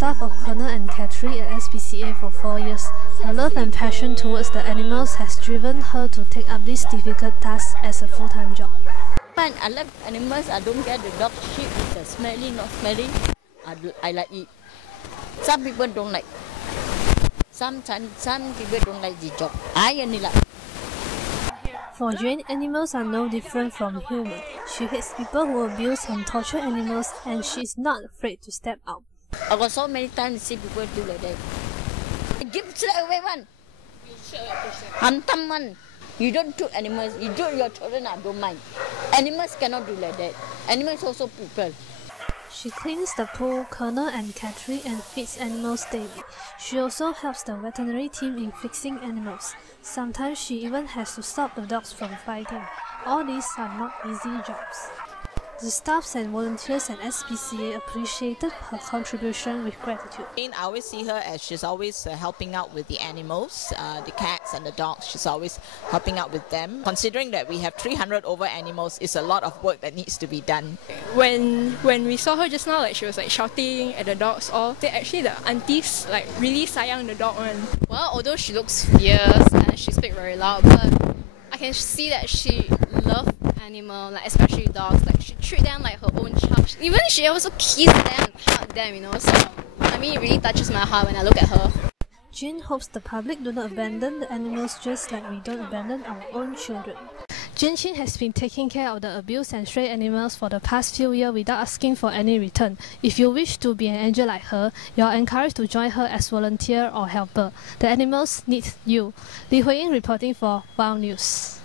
staff of Colonel and Catherine at SPCA for 4 years. Her love and passion towards the animals has driven her to take up this difficult task as a full-time job. I love animals. I don't care the dog, sheep, the smelly, not smelly. I like it. Some people don't like. Some people don't like the job. I only like. For Jane, animals are no different from humans. She hates people who abuse and torture animals, and she is not afraid to step out. I got so many times to see people do like that. Give straight away one. Hantam one. You don't do animals. You do your children. I don't mind. Animals cannot do like that. Animals also people. She cleans the pool, Colonel and Catherine, and feeds animals daily. She also helps the veterinary team in fixing animals. Sometimes she even has to stop the dogs from fighting. All these are not easy jobs. The staffs and volunteers at SPCA appreciated her contribution with gratitude. I always see her as she's always helping out with the animals, the cats and the dogs. She's always helping out with them. Considering that we have 300 over animals, it's a lot of work that needs to be done. When we saw her just now, like she was like shouting at the dogs all. Actually the aunties like really sayang the dog one. Well, although she looks fierce and she speaks very loud, but I can see that she loves animals, like especially dogs. Like she treats them like her own child. Even she also kisses them and hugs them, you know. So I mean, it really touches my heart when I look at her. Jane hopes the public do not abandon the animals just like we don't abandon our own children. Jane Chin has been taking care of the abused and stray animals for the past few years without asking for any return. If you wish to be an angel like her, you are encouraged to join her as volunteer or helper. The animals need you. Li Hui Ying reporting for Wow News.